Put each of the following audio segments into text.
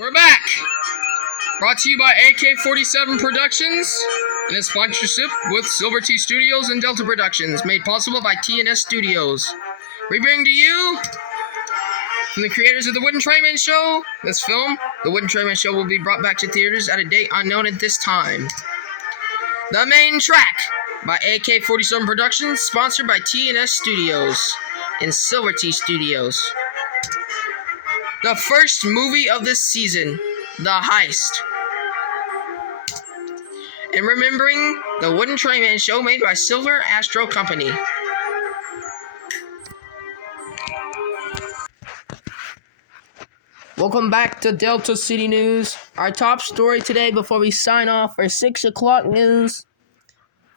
We're back! Brought to you by AK-47 Productions in a sponsorship with Silver T Studios and Delta Productions, made possible by TNS Studios. We bring to you, from the creators of The Wooden Trainman Show, this film. The Wooden Trainman Show will be brought back to theaters at a date unknown at this time. The main track by AK-47 Productions, sponsored by TNS Studios and Silver T Studios. The first movie of this season, The Heist. And remembering the Wooden Trainman Show made by Silver Astro Company. Welcome back to Delta City News. Our top story today before we sign off for 6 o'clock news.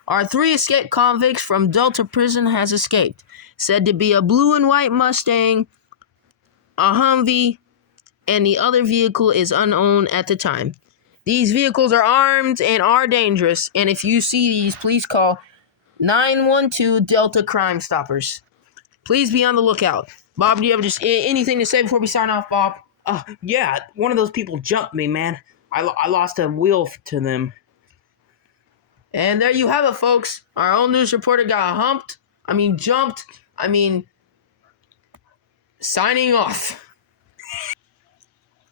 Our 3 escaped convicts from Delta Prison has escaped. Said to be a blue and white Mustang, a Humvee, and the other vehicle is unknown at the time. These vehicles are armed and are dangerous, and if you see these, please call 912 Delta Crime Stoppers. Please be on the lookout. Bob, do you have just anything to say before we sign off, Bob? Yeah, one of those people jumped me, man. I lost a wheel to them. And there you have it, folks. Our own news reporter got jumped. Signing off.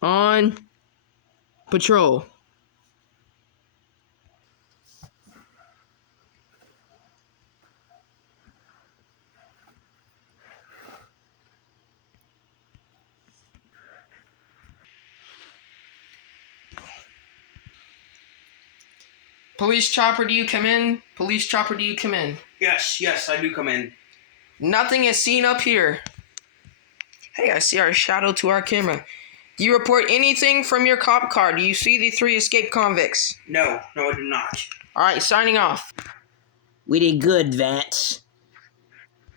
On patrol. Police chopper, do you come in? Police chopper, do you come in? Yes, I do come in. Nothing is seen up here. Hey, I see our shadow to our camera. Do you report anything from your cop car? Do you see the 3 escaped convicts? No, I do not. Alright, signing off. We did good, Vance.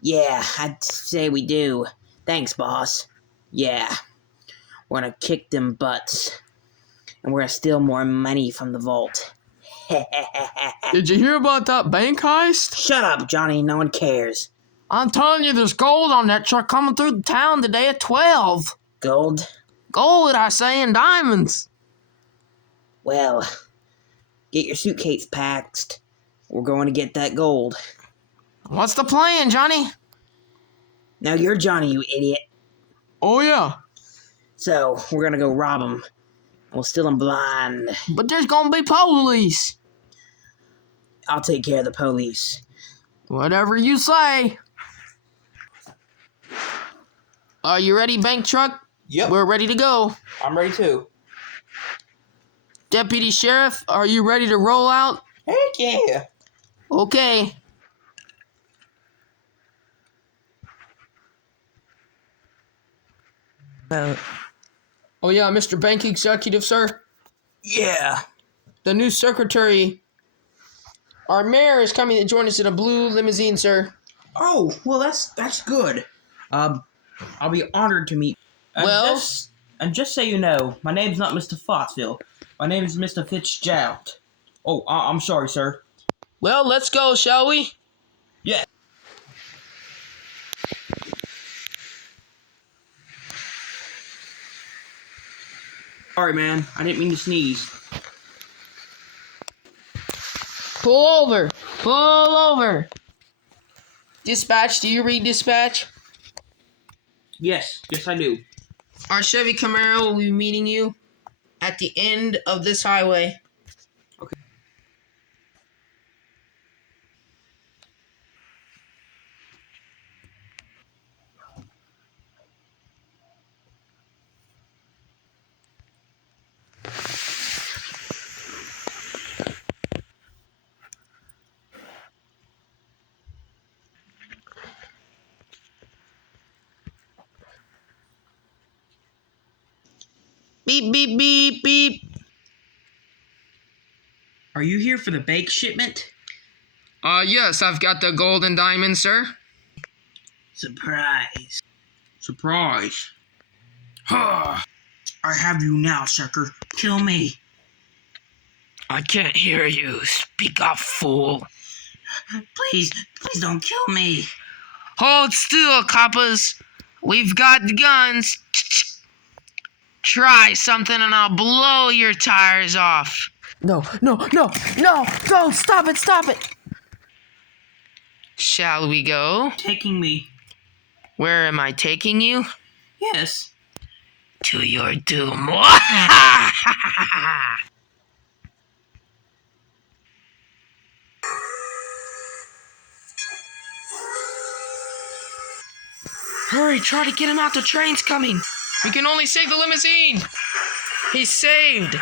Yeah, I'd say we do. Thanks, boss. Yeah. We're gonna kick them butts. And we're gonna steal more money from the vault. Did you hear about that bank heist? Shut up, Johnny. No one cares. I'm telling you, there's gold on that truck coming through the town today at 12. Gold? Gold, I say, and diamonds. Well, get your suitcase packed. We're going to get that gold. What's the plan, Johnny? Now you're Johnny, you idiot. Oh, yeah. So, we're gonna go rob him. We'll steal him blind. But there's gonna be police. I'll take care of the police. Whatever you say. Are you ready, bank truck? Yep. We're ready to go. I'm ready too. Deputy Sheriff, are you ready to roll out? Heck yeah. Okay. Oh yeah, Mr. Bank Executive, sir. Yeah. The new secretary. Our mayor is coming to join us in a blue limousine, sir. Oh, well, that's good. I'll be honored to meet. And just so you know, my name's not Mr. Foxville. My name is Mr. Fitzgerald. Oh, I'm sorry, sir. Well, let's go, shall we? Yeah. Sorry, man. I didn't mean to sneeze. Pull over. Pull over. Dispatch, do you read dispatch? Yes, I do. Our Chevy Camaro will be meeting you at the end of this highway. Okay. Beep, beep, beep, beep. Are you here for the bake shipment? Yes, I've got the gold and diamonds, sir. Surprise. I have you now, sucker. Kill me. I can't hear you. Speak up, fool. Please don't kill me. Hold still, coppers. We've got guns. Try something and I'll blow your tires off. No, stop it. Shall we go? Taking me. Where am I taking you? Yes. To your doom. Hurry, try to get him out, the train's coming. We can only save the limousine. He's saved.